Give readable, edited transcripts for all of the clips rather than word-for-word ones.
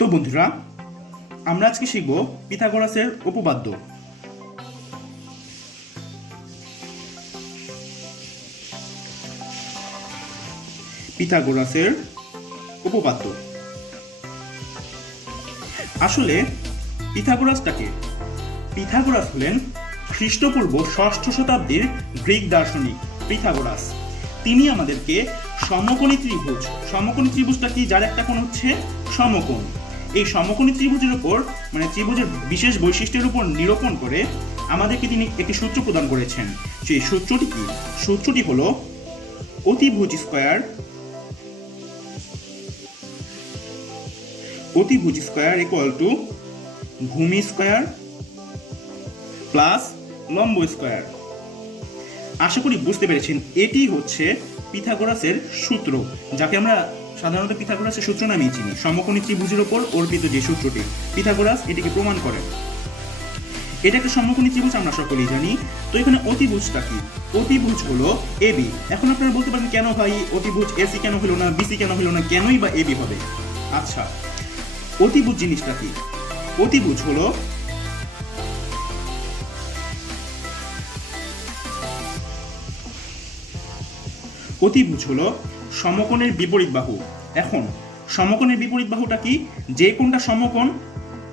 তো বন্ধুরা, আমরা আজকে শিখব পিথাগোরাসের উপপাদ্য। পিথাগোরাসের উপপাদ্য। আসলে পিথাগোরাসটাকে পিথাগোরাস হলেন খ্রিস্টপূর্ব 6ষ্ঠ শতাব্দীর গ্রিক দার্শনিক পিথাগোরাস। তিনি আমাদেরকে সমকোণী ত্রিভুজটা কি, যার একটা কোণ হচ্ছে সমকোণ, এই সমকোণী ত্রিভুজের উপর মানে ত্রিভুজের বিশেষ বৈশিষ্ট্যের উপর নিরূপণ করে আমাদেরকে তিনি একটি সূত্র প্রদান করেছেন। সেই সূত্রটি কি? সূত্রটি হলো অতিভুজ স্কয়ার ইকুয়াল টু ভূমি স্কয়ার প্লাস লম্ব স্কয়ার। আশা করি বুঝতে পেরেছেন, এটি হচ্ছে পিথাগোরাসের সূত্র, যাকে আমরা সাধারণত পিথাগোরাসের সূত্র নামেই চিনি। সমকোণী ত্রিভুজের উপর অর্পিত যে সূত্রটি, পিথাগোরাস এটিকে প্রমাণ করেন। এটা একটা সমকোণী ত্রিভুজ, আমরা সকলেই জানি। তো এখানে অতিভুজটা কি? অতিভুজ হলো এবি। এখন আপনারা বলতে পারেন, কেন ভাই অতিভুজ এসি কেন হলো না, বিসি কেন হলো না, কেনই বা এবি হবে? আচ্ছা, অতিভুজ জিনিসটা কি? অতিভুজ হলো সমকোণের বিপরীত বাহু। এখন সমকোণের বিপরীত বাহুটা কি? যে কোণটা সমকোণ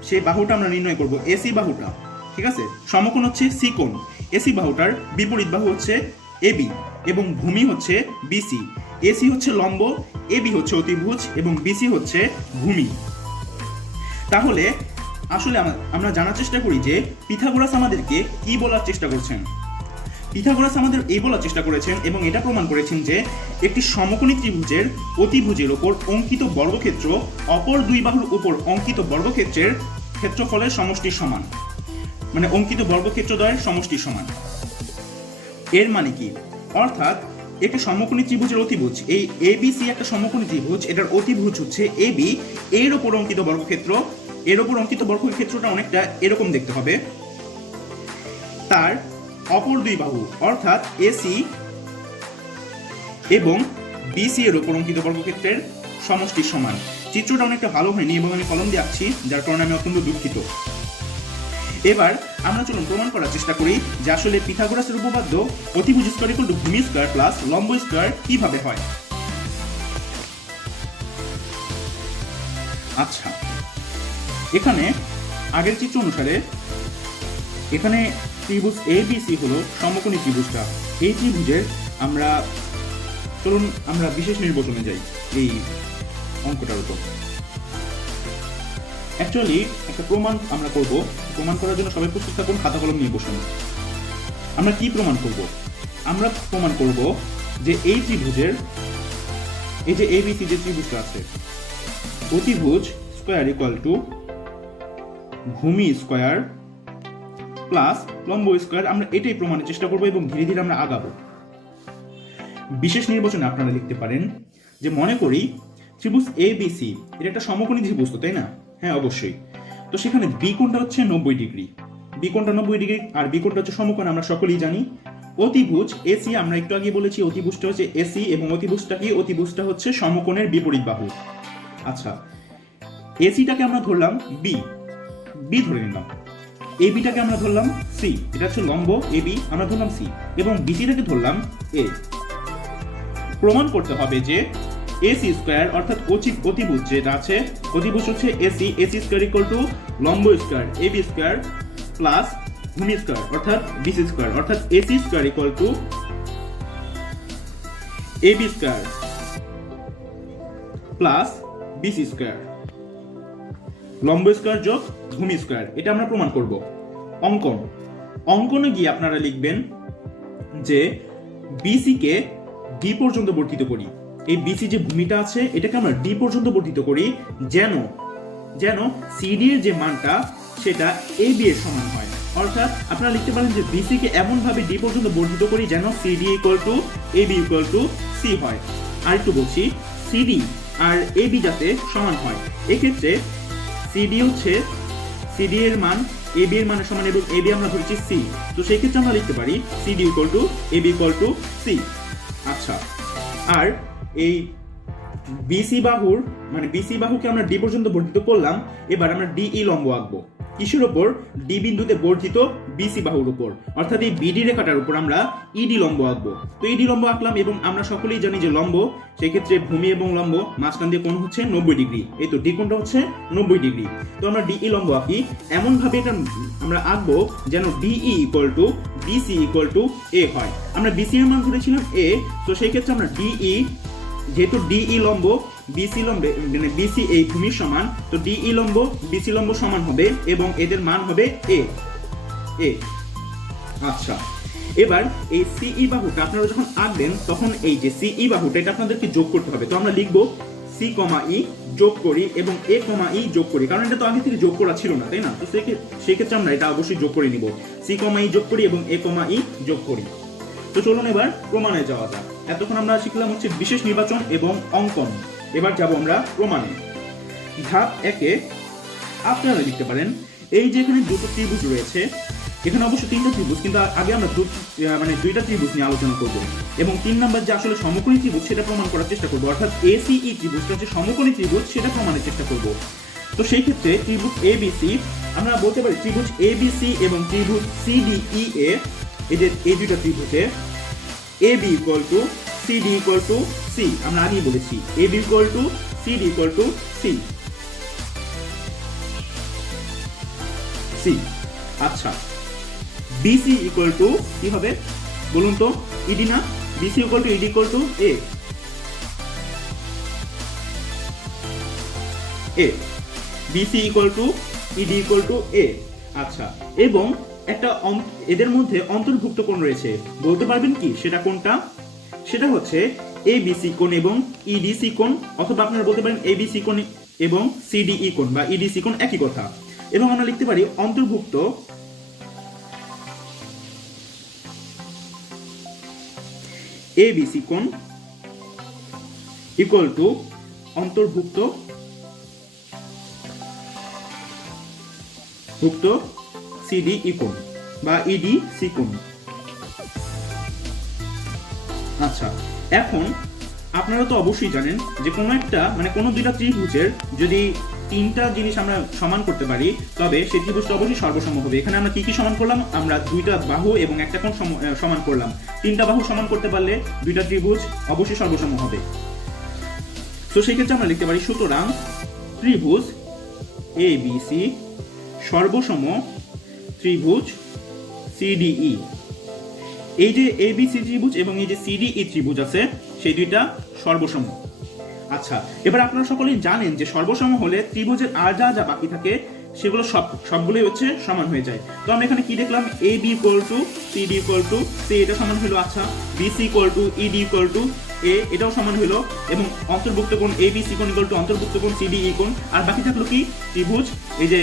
সেই বাহুটা আমরা নির্ণয় করব, এসি বাহুটা। ঠিক আছে, সমকোণ হচ্ছে সি কোণ, এসি বাহুটার বিপরীত বাহু হচ্ছে এবি এবং ভূমি হচ্ছে বিসি। এসি হচ্ছে লম্ব, এবি হচ্ছে অতিভুজ এবং বিসি হচ্ছে ভূমি। তাহলে আসলে আমরা জানার চেষ্টা করি যে পিথাগোরাস আমাদেরকে কি বলার চেষ্টা করছেন। পিথাগোরাস আমাদের এই বলার চেষ্টা করেছেন এবং এটা প্রমাণ করেছেন যে একটি সমকোণী ত্রিভুজের অতিভুজের উপর অঙ্কিত বর্গক্ষেত্র অপর দুই বাহুর উপর অঙ্কিত বর্গক্ষেত্রের ক্ষেত্রফলের সমষ্টির সমান, মানে অঙ্কিত বর্গক্ষেত্রদ্বয়ের সমষ্টির সমান। এর মানে কি? অর্থাৎ একটি সমকোণী ত্রিভুজের অতিভুজ, এই এবিসি একটা সমকোণী ত্রিভুজ, এটার অতিভুজ হচ্ছে এবি, এর উপর অঙ্কিত বর্গক্ষেত্র, এর উপর অঙ্কিত বর্গক্ষেত্রটা অনেকটা এরকম দেখতে হবে। তার অপর দুই বাহু অর্থাৎ এসি এবং বিসি এর উপর অঙ্কিত বর্গক্ষেত্রের সমষ্টির সমান। চিত্রটা অনেকটা ভালো হয়নি এবং আমি কলম দিয়ে আঁকছি, যার কারণে আমি অত্যন্ত দুঃখিত। এবার আমরা চলুন প্রমাণ করার চেষ্টা করি যে আসলে পিথাগোরাসের উপপাদ্য অতিভুজ স্কয়ার ইকুয়াল টু ভূমি স্কয়ার প্লাস লম্ব স্কয়ার কিভাবে হয়। আচ্ছা, এখানে আগের চিত্র অনুসারে এখানে ত্রিভুজ এবিসি হলো সমকোণী ত্রিভুজটা। এই ত্রিভুজের আমরা বিশেষ নির্বাচনে যাই এই অঙ্কটার উপর। অ্যাকচুয়ালি একটা প্রমাণ আমরা করব। প্রমাণ করার জন্য সবাই প্রস্তুত থাকুন, খাতা কলম নিয়ে বসুন। আমরা কি প্রমাণ করব? আমরা প্রমাণ করব যে এই ত্রিভুজের, এই যে এবিসি যে ত্রিভুজটা আছে, অতিভুজ স্কয়ার ইকুয়াল টু ভূমি স্কয়ার প্লাস লম্ব স্কয়ার। আমরা এটাই প্রমাণের চেষ্টা করব এবং ধীরে ধীরে আমরা আগাবো। বিশেষ নির্বাচনে আপনারা লিখতে পারেন যে মনে করি ত্রিভুজ এবিসি এটা একটা সমকোণী ত্রিভুজ, তাই না? হ্যাঁ, অবশ্যই। তো সেখানে বি কোণটা হচ্ছে 90 ডিগ্রি, বি কোণটা 90 ডিগ্রি, আর বি কোণটা হচ্ছে সমকোণ, আমরা সকলেই জানি। অতিভুজ এসি, আমরা একটু আগে বলেছি অতিভুজটা হচ্ছে এসি এবং অতিভুজটা কি? অতিভুজটা হচ্ছে সমকোণের বিপরীত বাহু। আচ্ছা, এসিটাকে আমরা ধরলাম বি ধরে নিলাম, এবিটাকে আমরা ধরলাম সি, এটা হচ্ছে লম্ব এবি, আমরা ধরলাম সি, এবং বিসিটাকে ধরলাম এ। প্রমাণ করতে হবে যে এসি স্কয়ার অর্থাৎ অতিভুজ যেটা আছে, অতিভুজ হচ্ছে এসি স্কয়ার ইকুয়াল টু লম্ব স্কয়ার এবি স্কয়ার প্লাস ভূমি স্কয়ার অর্থাৎ বিসি স্কয়ার, অর্থাৎ AC square equal to AB square plus BC square, লম্ব স্কয়ার যোগ ভূমি স্কয়ার। এটা আমরা প্রমাণ করব। অঙ্কনে গিয়ে আপনারা লিখবেন যে বিসি কে ডি পর্যন্ত বর্ধিত করি। এই বিসি যে ভূমিটা আছে এটাকে আমরা ডি পর্যন্ত বর্ধিত করি, যেন সিডি এর যে মানটা সেটা এবি এর সমান হয়। অর্থাৎ আপনারা লিখতে পারেন যে বিসি কে এমন ভাবে ডি পর্যন্ত বর্ধিত করি যেন CD equal to AB equal to C হয়। আর একটু বলছি, সিডি আর এবি যাতে সমান হয়। এক্ষেত্রে সিডি এর মান এবি এর মানের সমান এবং এবি আমরা ধরেছি সি, তো সেই ক্ষেত্রে আমরা লিখতে পারি CD equal to AB equal to C. আচ্ছা, আর এই বিসি বাহুর মানে বিসি বাহুকে আমরা ডি পর্যন্ত বর্ধিত করলাম, এবার আমরা ডিই লম্ব আঁকবো কিসের উপর? ডি বিন্দুতে বর্ধিত বিসি বাহুর উপর, অর্থাৎ এই বিডি রেখাটার উপর আমরা ইডি লম্ব আঁকবো। তো ইডি লম্ব আঁকলাম এবং আমরা সকলেই জানি যে লম্ব সেই ক্ষেত্রে ভূমি এবং লম্ব মাঝখান দিয়ে কোণ হচ্ছে 90 ডিগ্রি। এই তো ডি কোণটা হচ্ছে 90 ডিগ্রি। তো আমরা ডিই লম্ব আঁকি, এমন ভাবে এটা আমরা আঁকবো যেন DE equal to BC equal to A হয়। আমরা বিসি এর মান ধরেছিলাম এ, তো সেই ক্ষেত্রে আমরা ডিই, যেহেতু ডিই লম্ব বিসি লম্বে মানে বিসি এই ভূমির সমান, তো ডিই লম্ব বিসি লম্ব সমান হবে এবং এদের মান হবে এ এ। আচ্ছা, এবার এই সিই বাহুটা আপনারা যখন আঁকবেন তখন এই যে সিই বাহুটা এটা আপনাদেরকে যোগ করতে হবে। তো আমরা লিখবো সি কমা ই যোগ করি এবং এ কমা ই যোগ করি, কারণ এটা তো আগে থেকে যোগ করা ছিল না, তাই না? তো সেক্ষেত্রে আমরা এটা অবশ্যই যোগ করে নিব। সি কমা ই যোগ করি এবং এ কমা ই যোগ করি। তো চলুন এবার প্রমাণে যাওয়া যাক। এতক্ষণ আমরা শিখলাম হচ্ছে বিশেষ নির্বাচন এবং অঙ্কন, এবার যাব আমরা প্রমাণে। ধাপ 1-এ আপনারা লিখতে পারেন এই যে এখানে দুটো ত্রিভুজ রয়েছে, এখানে অবশ্য তিনটা ত্রিভুজ, কিন্তু আগে আমরা দুইটা ত্রিভুজ নিয়ে আলোচনা করব এবং 3 নাম্বার যে আসলে সমকোণী ত্রিভুজ সেটা প্রমাণ করার চেষ্টা করব, অর্থাৎ এসিই ত্রিভুজটা যে সমকোণী ত্রিভুজ সেটা প্রমাণের চেষ্টা করব। তো সেই ক্ষেত্রে ত্রিভুজ এবিসি আমরা বলতে পারি ত্রিভুজ এবিসি এবং ত্রিভুজ সিডিইএ, এদের এই দুইটা ত্রিভুজে AB equal to CD equal to C. আমরা আগেই বলেছি AB equal to CD equal to C C. আচ্ছা, বিসি ইকুয়াল টু কি হবে বলুন তো? ইডি না? BC equal to ED equal to A A. BC equal to ED equal to A. আচ্ছা, এবং একটা এদের মধ্যে অন্তর্ভুক্ত কোণ রয়েছে, বলতে পারবেন কি সেটা কোনটা? সেটা হচ্ছে এবিসি কোণ এবং ইডিসি কোণ, অথবা আপনারা বলতে পারেন এবিসি কোণ এবং সিডিই কোণ বা ইডিসি কোণ একই কথা। এবং আমরা লিখতে পারি অন্তর্ভুক্ত এবিসি কোণ ইকুয়াল টু অন্তর্ভুক্ত সিডিই কোণ বা ইডিসি কোণ। আচ্ছা, এখন আপনারা তো অবশ্যই জানেন যে কোনো একটা মানে কোনো দুইটা ত্রিভুজের যদি তিনটা জিনিস আমরা সমান করতে পারি তবে সেই ত্রিভুজটা অবশ্যই সর্বসম হবে। এখানে আমরা কি কি সমান করলাম? আমরা দুইটা বাহু এবং একটা কোণ সমান করলাম। তিনটা বাহু সমান করতে পারলে দুইটা ত্রিভুজ অবশ্যই সর্বসম হবে। তো সেই ক্ষেত্রে আমরা লিখতে পারি সুতরাং ত্রিভুজ এবিসি সর্বসম ত্রিভুজ সিডিই। এই যে এবিসি ত্রিভুজ এবং এই যে সিডিই ত্রিভুজ আছে সেই দুইটা সর্বসম। আচ্ছা, এবার আপনারা সকলেই জানেন যে সর্বসম হলে ত্রিভুজের আর যা যা বাকি থাকে সেগুলো সবগুলোই হচ্ছে সমান হয়ে যায়। তো আমরা এখানে কি দেখলাম? AB equal to CD equal to C, এটা সমান হলো। আচ্ছা, BC equal to ED equal to A, এটাও সমান হলো। এবং অন্তর্ভুক্ত কোণ এবিসি কোণ ইকুয়াল টু অন্তর্ভুক্ত কোণ সিডিই কোণ। আর বাকি থাকলো কি? ত্রিভুজ এই যে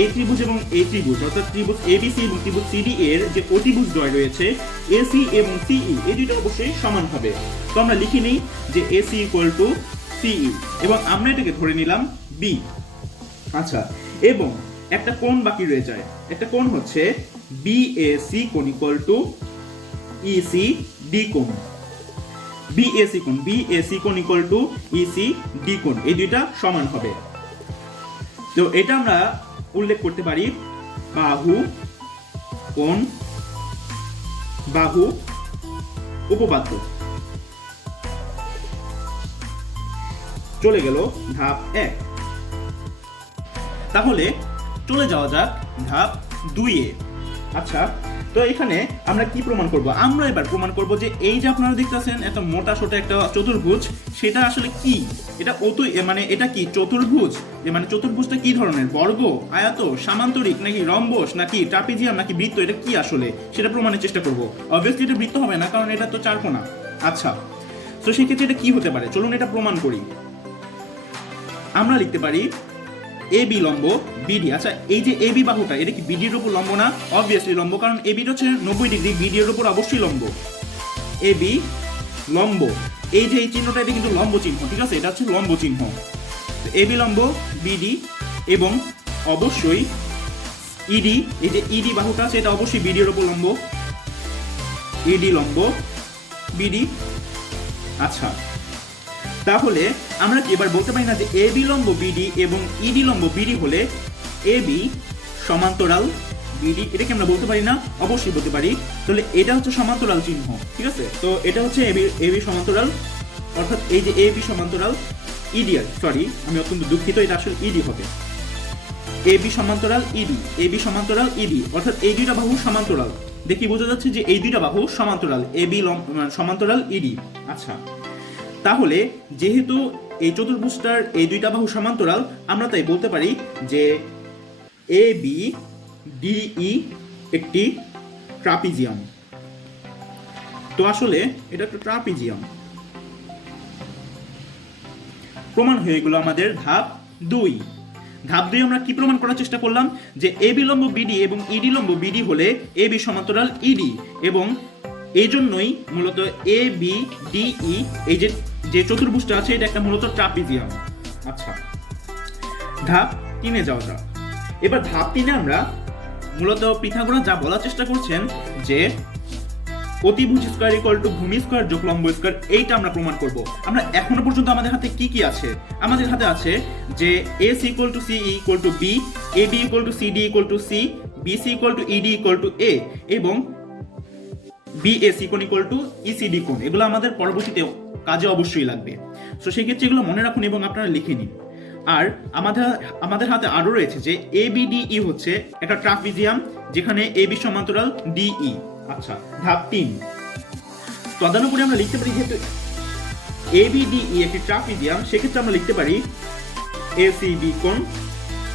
এই ত্রিভুজ এবং এই ত্রিভুজ, অর্থাৎ ত্রিভুজ এবিসি এবং ত্রিভুজ সিডি এর যে অতিভুজ দ্বয় রয়েছে এসি এবং সিই, এই দুটো অবশ্যই সমান হবে। তো আমরা লিখে নিই যে এসি ইকুয়াল টু সিই এবং আমরা এটাকে ধরে নিলাম বি। আচ্ছা, এবং একটা কোণ বাকি রয়ে যায়, একটা কোণ হচ্ছে বিএসি কোণ ইকুয়াল টু ইসি ডি কোণ। বিএসি কোণ ইকুয়াল টু ইসি ডি কোণ, এই দুইটা সমান হবে। তো এটা আমরা উল্লেখ করতে পারি বাহু কোণ বাহু উপপাদ্য। চলে গেল ধাপ 1। তাহলে চলে যাওয়া যাক ধাপ 2-এ। আচ্ছা, তো এখানে আমরা কি প্রমাণ করব? আমরা এবার প্রমাণ করব যে এই যে আপনারা দেখতেছেন এত মোটা সোটা একটা চতুর্ভুজ, সেটা আসলে কি? এটা মানে এটা কি চতুর্ভুজ? মানে চতুর্ভুজটা কি ধরনের? বর্গ, আয়ত, সামান্তরিক, নাকি রম্বস, নাকি ট্রাপিজিয়াম, নাকি বৃত্ত? এটা কি আসলে সেটা প্রমাণের চেষ্টা করব। অবভিয়াসলি এটা বৃত্ত হবে না, কারণ এটা তো চারকোণা। আচ্ছা, তো সেই ক্ষেত্রে এটা কি হতে পারে? চলুন এটা প্রমাণ করি। আমরা লিখতে পারি এবি লম্ব বিডি। আচ্ছা, এই যে এবি বাহুটা এটা কি বিডির উপর লম্ব না? অবভিয়াসলি লম্ব, কারণ এবি হচ্ছে 90 ডিগ্রি, বিডি এর উপর অবশ্যই লম্ব। এবি লম্ব, এই যে এই চিহ্নটা এটা কিন্তু লম্ব চিহ্ন, ঠিক আছে? এটা হচ্ছে লম্ব চিহ্ন। এবি লম্ব বিডি এবং অবশ্যই ইডি, এই যে ইডি বাহুটা আছে এটা অবশ্যই বিডি এর উপর লম্ব। ইডি লম্ব বিডি। আচ্ছা, তাহলে আমরা কি এবার বলতে পারি না যে এ বি লম্ব বিডি এবং ইডি লম্ব বিডি হলে এ বি সমান্তরাল বিডি, এটা কি আমরা বলতে পারি না? অবশ্যই বলতে পারি। তাহলে এটা হচ্ছে সমান্তরাল চিহ্ন, ঠিক আছে? তো এটা হচ্ছে এ বি সমান্তরাল, অর্থাৎ এই যে এ বি সমান্তরাল ইডি, সরি আমি অত্যন্ত দুঃখিত, এটা আসলে ইডি হবে। এ বি সমান্তরাল ইডি, এ বি সমান্তরাল ইডি, অর্থাৎ এই দুইটা বাহু সমান্তরাল। দেখি বোঝা যাচ্ছে যে এই দুইটা বাহু সমান্তরাল, এ বি সমান্তরাল ইডি। আচ্ছা, তাহলে যেহেতু এই চতুর্ভুজটার এই দুইটা বাহু সমান্তরাল, আমরা তাই বলতে পারি যে এ বি ডিই একটি ট্রাপিজিয়াম। তো আসলে এটা একটা ট্রাপিজিয়াম। প্রমাণ হয়ে গেল আমাদের ধাপ 2। ধাপ 2 আমরা কি প্রমাণ করার চেষ্টা করলাম? যে এ বি লম্ব বিডি এবং ইডি লম্ব বিডি হলে এ বি সমান্তরাল ইডি, এবং এই জন্যই মূলত এ বি ডিই এই যে চতুর্ভুজটা আছে এটা একটা মূলত ট্রাপিজিয়াম। আচ্ছা, ধাপ 3-এ যাওয়া যাক। এবার ধাপ 3-এ আমরা মূলত পিথাগোরাস যা বলার চেষ্টা করছেন যে অতিভুজ স্কয়ার ইকুয়াল টু ভূমি স্কয়ার যোগ লম্ব স্কয়ার, এইটা আমরা প্রমাণ করব। আমরা এখনো পর্যন্ত আমাদের হাতে কি কি আছে? আমাদের হাতে আছে যে A C equal to C equal to B, A B equal to C D equal to C, B C equal to ED equal to A, এবং বিএসি কোণ ইকুয়াল টু ইসিডি কোণ। এগুলো আমাদের পরবর্তীতে কাজে অবশ্যই লাগবে। সো সেই ক্ষেত্রে এগুলো মনে রাখুন এবং আপনারা লিখে নিন। আর আমাদের হাতে আরো রয়েছে যে এবিডিই হচ্ছে একটা ট্রাপিজিয়াম যেখানে এবি সমান্তরাল ডিই। আচ্ছা, ধাপ 3। তদানুসারে আমরা লিখতে পারি যেহেতু এবিডিই একটি ট্রাপিজিয়াম, সেক্ষেত্রে আমরা লিখতে পারি এসিবি কোণ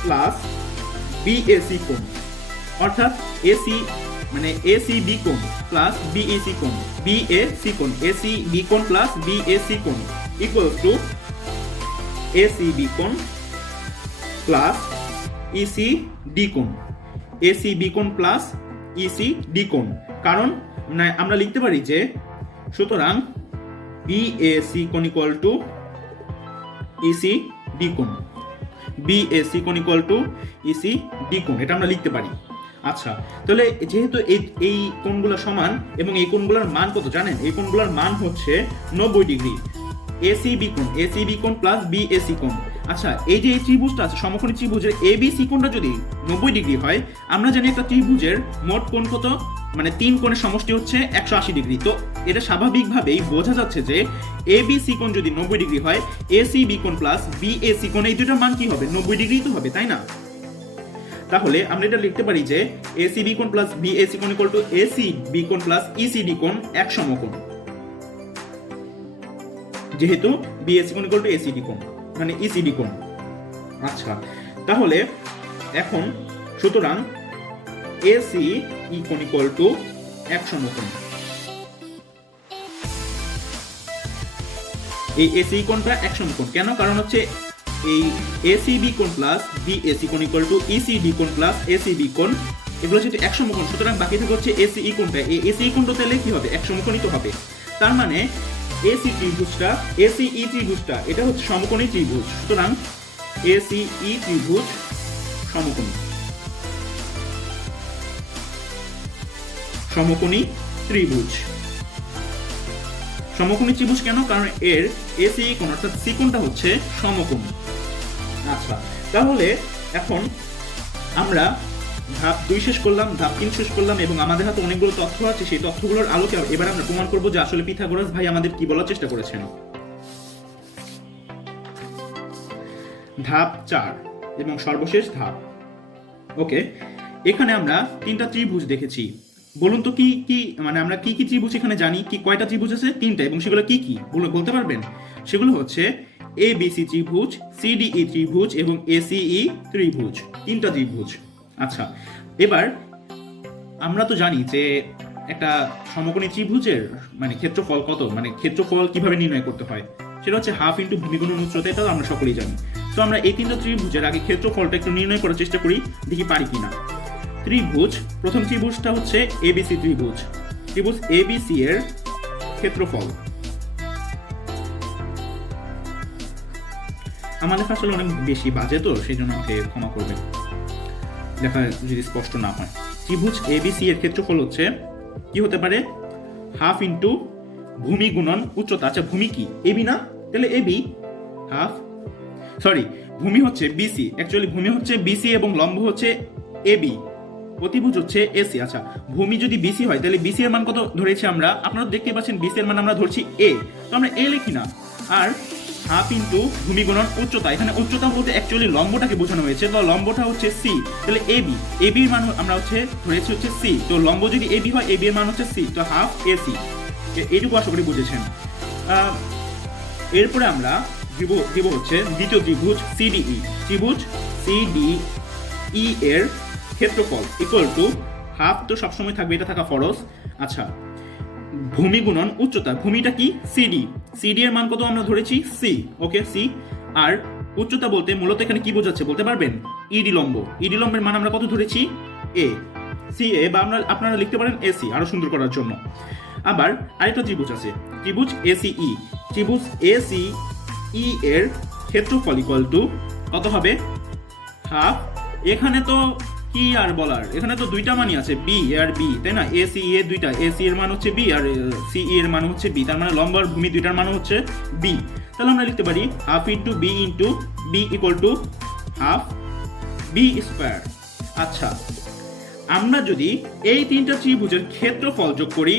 প্লাস বিএসি কোণ, অর্থাৎ এসি মানে এসিবি কোণ প্লাস বিএসি কোণ, বিএসি কোণ, এসিবি কোণ প্লাস বিএসি কোণ ইকুয়াল টু এসিবি কোণ প্লাস ইসিডি কোণ, এসিবি কোণ প্লাস ইসিডি কোণ। কারণ আমরা লিখতে পারি যে সুতরাং বিএসি কোণ ইকুয়াল টু ইসিডি কোণ, বিএসি কোণ ইকুয়াল টু ইসিডি কোণ, এটা আমরা লিখতে পারি। আচ্ছা, তাহলে যেহেতু এই কোণগুলো সমান এবং এই কোণগুলোর মান কত জানেন? এই কোণগুলোর মান হচ্ছে 90 ডিগ্রি। এসিবি কোণ প্লাস বিএসি কোণ। আচ্ছা, এই যে এই ত্রিভুজটা আছে সমকোণী ত্রিভুজের এবিসি কোণটা যদি 90 ডিগ্রি হয়, আমরা জানি একটা ত্রিভুজের মোট কোণ কত, মানে 3 কোণের সমষ্টি হচ্ছে 180 ডিগ্রি। তো এটা স্বাভাবিকভাবেই বোঝা যাচ্ছে যে এবিসি কোণ যদি 90 ডিগ্রি হয়, এসিবি কোণ প্লাস বিএসি কোণ এই দুটোর মান কি হবে? 90 ডিগ্রি তো হবে, তাই না? তাহলে আমরা এটা লিখতে পারি যে এসিবি কোণ প্লাস বিএসি কোণ ইকুয়াল টু এসিবি কোণ প্লাস ইসিডি কোণ এক সমকোণ, যেহেতু বিএসি কোণ ইকুয়াল টু এসিডি কোণ মানে ইসিডি কোণ। আচ্ছা, তাহলে এখন সুতরাং এসি কোণ ইকুয়াল টু এক সমকোণ। এই এসি কোণটা এক সমকোণ কেন? কারণ হচ্ছে এই এসিবি কোণ প্লাস বিএসি কোণ ইকুয়াল টু ইসিডি কোণ প্লাস এসিবি কোণ, এগুলো যেহেতু এক সমকোণ, সুতরাং বাকি থেকে হচ্ছে এসিই কোণটা। এই এসিই কোণটা তাহলে কি হবে? এক সমকোণই তো হবে। তার মানে এসি ত্রিভুজটা, এসিই ত্রিভুজটা এটা হচ্ছে সমকোণী ত্রিভুজ, সুতরাং এসিই ত্রিভুজ সমকোণী, সমকোণী ত্রিভুজ। সমকোণী ত্রিভুজ কেন? কারণ এর এসিই কোণ অর্থাৎ সি কোণটা হচ্ছে সমকোণ। আচ্ছা, তাহলে এখন আমরা ধাপ 2 শেষ করলাম, ধাপ 3 শেষ করলাম, এবং আমাদের হাতে অনেকগুলো তথ্য আছে। সেই তথ্যগুলোর আলোকে এবার আমরা প্রমাণ করব যে আসলে পিথাগোরাস ভাই আমাদের কি বলার চেষ্টা করেছেন। ধাপ 4 এবং সর্বশেষ ধাপ। ওকে, এখানে আমরা 3টা ত্রিভুজ দেখেছি। বলুন তো কি কি মানে আমরা কি কি ত্রিভুজ এখানে জানি? কি কয়টা ত্রিভুজ আছে? 3টা। এবং সেগুলো কি কি বলতে পারবেন? সেগুলো হচ্ছে এবিসি ত্রিভুজ, সিডিই ত্রিভুজ এবং এসিই ত্রিভুজ, 3টা ত্রিভুজ। আচ্ছা, এবার আমরা তো জানি যে একটা সমকোণী ত্রিভুজের মানে ক্ষেত্রফল কত, মানে ক্ষেত্রফল কিভাবে নির্ণয় করতে হয়, সেটা হচ্ছে হাফ ইন্টু ভূমি গুণন উচ্চতা। এটা আমরা সকলেই জানি। তো আমরা এই 3টা ত্রিভুজের আগে ক্ষেত্রফলটা একটু নির্ণয় করার চেষ্টা করি, দেখি পারি কিনা। ত্রিভুজ, প্রথম ত্রিভুজটা হচ্ছে এবিসি ত্রিভুজ। ত্রিভুজ এবিসি এর ক্ষেত্রফল, আমার লেখা আসলে অনেক বেশি বাজে, তো সেই জন্য আমাকে ক্ষমা করবেন লেখা যদি স্পষ্ট না হয়। ত্রিভুজ এবিসি এর ক্ষেত্রফল হচ্ছে কি হতে পারে? হাফ ইন্টু ভূমি গুণন উচ্চতা। আচ্ছা, ভূমি কি? এবি না? তাহলে এবি হাফ, সরি ভূমি হচ্ছে বিসি, অ্যাকচুয়ালি ভূমি হচ্ছে বিসি এবং লম্ব হচ্ছে এবি, অতিভুজ হচ্ছে এসি। আচ্ছা, ভূমি যদি বিসি হয় তাহলে বিসি এর মান কত ধরেছি আমরা? আপনারা দেখতে পাচ্ছেন বিসি এর মান আমরা ধরছি এ, তো আমরা এ লিখি না, আর হাফ ইন্টু ভূমি গুণন উচ্চতা। এখানে উচ্চতা বলতে অ্যাকচুয়ালি লম্বটাকে বোঝানো হয়েছে, তো লম্বটা হচ্ছে সি, তাহলে এবি, এবি এর মান আমরা ধরেছি হচ্ছে সি, তো লম্ব যদি এবি হয় এবি এর মান হচ্ছে সি, তো হাফ এসি। এইটুকু আশা করি বুঝেছেন। এরপরে আমরা দিব হচ্ছে দ্বিতীয় ত্রিভুজ সিডিই। ত্রিভুজ সিডিই এর ক্ষেত্রফল ইকুয়াল টু হাফ, তো সবসময় থাকবে, এটা থাকা ফরজ। আচ্ছা, ভূমি গুণন উচ্চতা, ভূমিটা কি সিডি, সিডি এর মান কত আমরা ধরেছি সি, ওকে সি, আর উচ্চতা বলতে মূলত এখানে কি বোঝাচ্ছে বলতে পারবেন? ইডি লম্ব, ইডি লম্বের মান আমরা কত ধরেছি এ, সি এ, বা আপনারা লিখতে পারেন এসি আরো সুন্দর করার জন্য। আবার আরেকটা ত্রিভুজ আছে, ত্রিভুজ এসিই। ত্রিভুজ এসিই এর ক্ষেত্রফল ইকুয়াল টু কত হবে? হাফ, এখানে তো কি আর বলার, এখানে তো দুইটা মানই আছে বি আর বি, তাই না? এসি এ দুইটা, এসি এর মান হচ্ছে বি আর সিই এর মান হচ্ছে বি, তার মানে লম্ব আর ভূমি দুইটার মান হচ্ছে বি। তাহলে আমরা লিখতে পারি half into B equal to half B square. আচ্ছা, আমরা যদি এই তিনটা ত্রিভুজের ক্ষেত্রফল যোগ করি,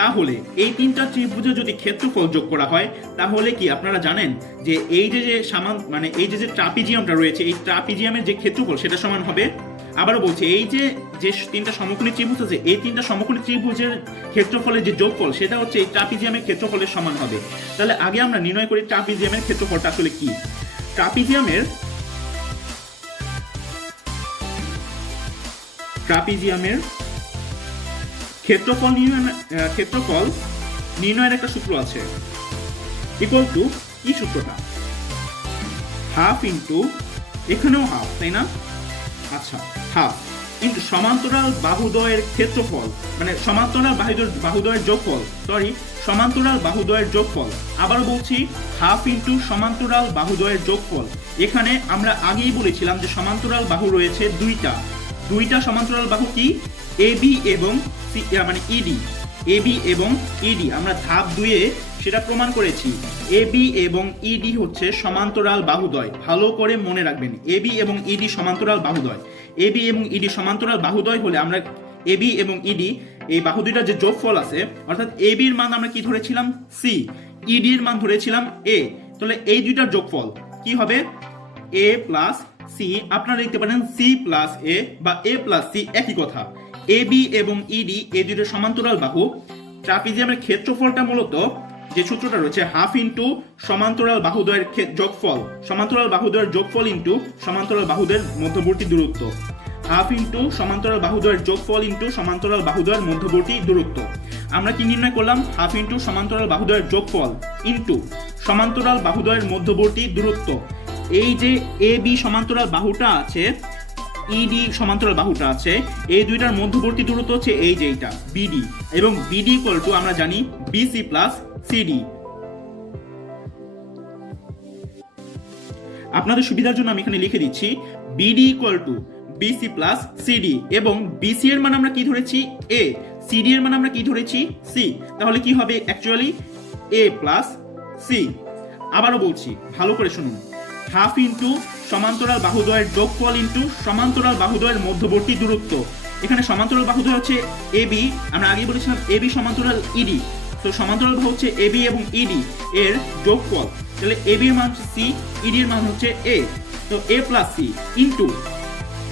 তাহলে এই তিনটা ত্রিভুজের যদি ক্ষেত্রফল যোগ করা হয়, তাহলে কি আপনারা জানেন যে এই যে মানে এই যে ট্রাপিজিয়ামটা রয়েছে, এই ট্রাপিজিয়ামের যে ক্ষেত্রফল সেটা সমান হবে, আবারও বলছি, এই যে তিনটা সমকোণী ত্রিভুজ আছে, এই তিনটা সমকোণী ত্রিভুজের ক্ষেত্রফলের যে যোগফল সেটা হচ্ছে এই ট্রাপিজিয়ামের ক্ষেত্রফলের সমান হবে। তাহলে আগে আমরা নির্ণয় করি ট্রাপিজিয়ামের ক্ষেত্রফলটা আসলে কি। ট্রাপিজিয়ামের ক্ষেত্রফল নির্ণয়ের একটা সূত্র আছে, ইকুয়াল টু, কি সূত্রটা? হাফ ইন্টু, এখানেও হাফ, তাই না? আচ্ছা, হাফ ইন্টু সমান্তরাল বাহুদ্বয়ের ক্ষেত্রফল, মানে সমান্তরাল বাহুদ্বয়ের যোগফল, সমান্তরাল বাহুদ্বয়ের যোগফল। আবারও বলছি, হাফ ইন্টু সমান্তরাল বাহুদ্বয়ের যোগফল। এখানে আমরা আগেই বলেছিলাম যে সমান্তরাল বাহু রয়েছে দুইটা সমান্তরাল বাহু কি? এবি এবং মানে ইডি, এবি এবং ইডি, আমরা ধাপ 2-এ সেটা প্রমাণ করেছি। এবি এবং ইডি হচ্ছে সমান্তরাল বাহুদ্বয়, ভালো করে মনে রাখবেন, এবি এবং ইডি সমান্তরাল বাহুদ্বয়। এবি এবং ইডি সমান্তরাল বাহুদ্বয় হলে আমরা এবি এবং ইডি এই বাহু দুইটার যে যোগফল আছে, অর্থাৎ এবি এর মান আমরা কি ধরেছিলাম সি, ইডি এর মান ধরেছিলাম এ, তাহলে এই দুইটার যোগফল কি হবে? এ প্লাস সি, আপনারা লিখতে পারেন সি প্লাস এ বা এ প্লাস সি, একই কথা। এবি এবং ইডি এই দুটো সমান্তরাল বাহু, ট্রাপিজিয়ামের ক্ষেত্রফলটা মূলত যে সূত্রটা রয়েছে হাফ ইন্টু সমান্তরাল বাহুদ্বয়ের যোগফল, সমান্তরাল বাহুদ্বয়ের যোগফল ইন্টু সমান্তরাল বাহুদ্বয়ের মধ্যবর্তী দূরত্ব, হাফ ইন্টু সমান্তরাল বাহুদ্বয়ের যোগফল ইন্টু সমান্তরাল বাহুদ্বয়ের মধ্যবর্তী দূরত্ব। আমরা কি নির্ণয় করলাম? হাফ ইন্টু সমান্তরাল বাহুদ্বয়ের যোগফল ইন্টু সমান্তরাল বাহুদ্বয়ের মধ্যবর্তী দূরত্ব। এই যে এ বি সমান্তরাল বাহুটা আছে, ইডি সমান্তরাল বাহুটা আছে, এই দুইটার মধ্যবর্তী দূরত্ব হচ্ছে এই যে এইটা বিডি, এবং বিডি ইকুয়াল টু আমরা জানি বিসি প্লাস সিডি। আপনাদের সুবিধার জন্য আমি এখানে লিখে দিচ্ছি BD equal to BC plus CD, এবং বিসি এর মান আমরা কি ধরেছি এ, সিডি এর মান আমরা কি ধরেছি সি, তাহলে কি হবে অ্যাকচুয়ালি এ প্লাস সি। আবারও বলছি, ভালো করে শুনুন, হাফ ইন্টু সমান্তরাল বাহুদ্বয়ের যোগফল ইন্টু সমান্তরাল বাহুদ্বয়ের মধ্যবর্তী দূরত্ব। এখানে সমান্তরাল বাহুদ্বয় হচ্ছে এবি, আমরা আগেই বলেছিলাম এবি সমান্তরাল ইডি, তো সমান্তরাল বাহু হচ্ছে এবি এবং ইডি এর যোগফল, তাহলে এবি এর মান হচ্ছে সি, ইডি এর মান হচ্ছে এ, তো এ প্লাস সি ইন্টু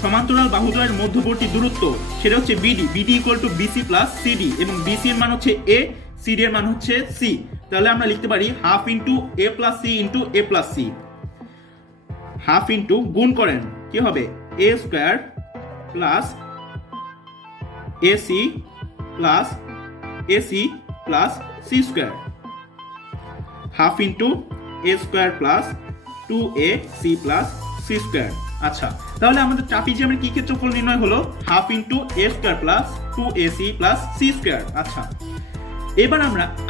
সমান্তরাল বাহুদ্বয়ের মধ্যবর্তী দূরত্ব, সেটা হচ্ছে BD, BD equal to BC plus CD, এবং বিসি এর মান হচ্ছে এ, সিডি এর মান হচ্ছে সি। তাহলে আমরা লিখতে পারি half into A plus C into A plus C. Half into গুণ করেন কি হবে? A square plus AC plus AC plus C square, half into A square plus 2ac plus C square. আচ্ছা, তাহলে আমাদের ট্রাপিজিয়ামের কি ক্ষেত্রফল নির্ণয় হলো? Half into A square plus 2ac plus C square. আচ্ছা, এবার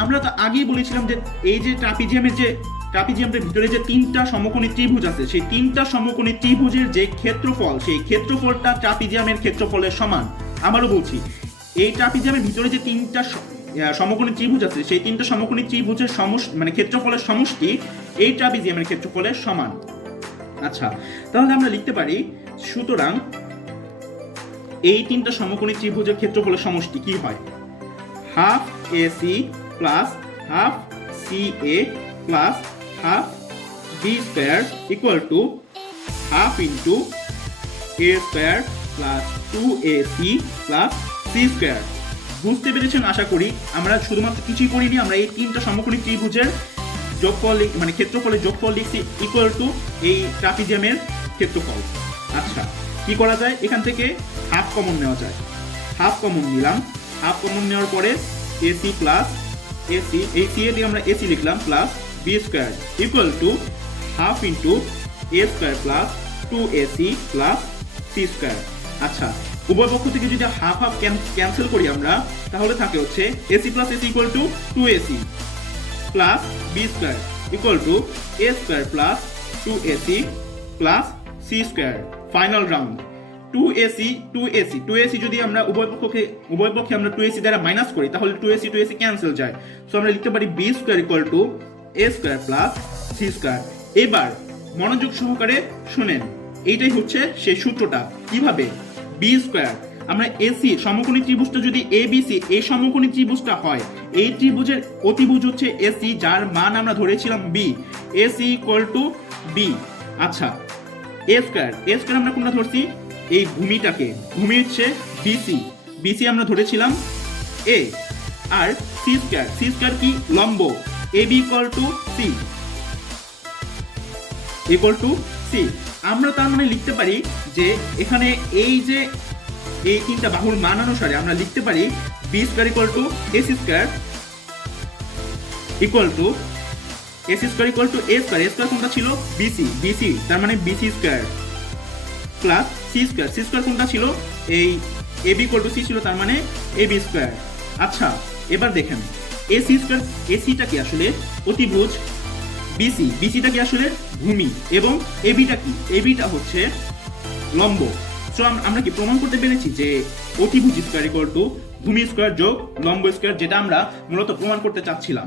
আমরা তো আগেই বলেছিলাম যে এই যে ট্রাপিজিয়ামের ভিতরে যে তিনটা সমকোণী ত্রিভুজ আছে, সেই তিনটা সমকোণী ত্রিভুজের যে ক্ষেত্রফল, সেই ক্ষেত্রফলটা ট্রাপিজিয়ামের ক্ষেত্রফলের সমান। আবারও বলছি, এই ট্রাপিজিয়ামের ভিতরে যে তিনটা সমকোণী ত্রিভুজ আছে, সেই তিনটা সমকোণী ত্রিভুজের মানে ক্ষেত্রফলের সমষ্টি এই ট্রাপিজিয়ামের ক্ষেত্রফলের সমান। আচ্ছা, তাহলে আমরা লিখতে পারি সুতরাং এই তিনটা সমকোণী ত্রিভুজের ক্ষেত্রফলের সমষ্টি কি হয়, half AC plus half CA plus half B square equal to half into A square plus 2AC plus C square. বুঝতে পেরেছেন আশা করি। আমরা শুধুমাত্র কিছুই করিনি, আমরা এই তিনটা সমকোণী ত্রিভুজের যোগফল মানে ক্ষেত্রফলের যোগফল লিখছি ইকুয়াল টু এই ট্রাপিজিয়ামের ক্ষেত্রফল। আচ্ছা, কি করা যায়, এখান থেকে হাফ কমন নেওয়া যায়, হাফ কমন নিলাম, হাফ কমন নেওয়ার পরে AC প্লাস AC, এই সি এ দিয়ে আমরা AC লিখলাম plus B square equal to half into A square plus 2AC plus C square. আচ্ছা, উভয় পক্ষ থেকে যদি হাফ হাফ ক্যান্সেল করি আমরা, তাহলে থাকে হচ্ছে AC plus AC equal to 2AC plus B square equal two A square plus 2AC plus C square. Final round 2AC যদি আমরা উভয় পক্ষে আমরা 2AC দ্বারা মাইনাস করি, তাহলে 2AC ক্যান্সেল যায়। সো আমরা লিখতে পারি B square equal two A square plus C square. এবার মনোযোগ সহকারে শুনেন, এইটাই হচ্ছে সেই সূত্রটা। কিভাবে B স্কয়ার, আমরা AC সমকোণী ত্রিভুজটা যদি ABC এই সমকোণী ত্রিভুজটা হয়, এই ত্রিভুজের অতিভুজ হচ্ছে AC, যার মান আমরা ধরেছিলাম B, AC equal to B। আচ্ছা, A স্কয়ার আমরা কোনটা ধরছি, এই ভূমিটাকে, ভূমি হচ্ছে BC আমরা ধরেছিলাম A, আর C স্কয়ার কি, লম্ব, AB ইকুয়াল টু C। আমরা তার মানে লিখতে পারি যে এখানে এই যে এই তিনটা বাহুর মান অনুসারে আমরা লিখতে পারি B square equal two AC square equal two A square কোনটা ছিল, BC, তার মানে BC square plus C square কোনটা ছিল, এই AB ইকুয়াল টু C ছিল, তার মানে AB স্কয়ার। আচ্ছা, এবার দেখেন ACটা কি আসলে অতিভুজ, BCটা কি আসলে ভূমি, এবং ABটা হচ্ছে লম্ব। সো আমরা কি প্রমাণ করতে পেরেছি যে অতিভুজ স্কয়ার ইকুয়াল টু ভূমি স্কয়ার যোগ লম্ব স্কয়ার, যেটা আমরা মূলত প্রমাণ করতে চাচ্ছিলাম।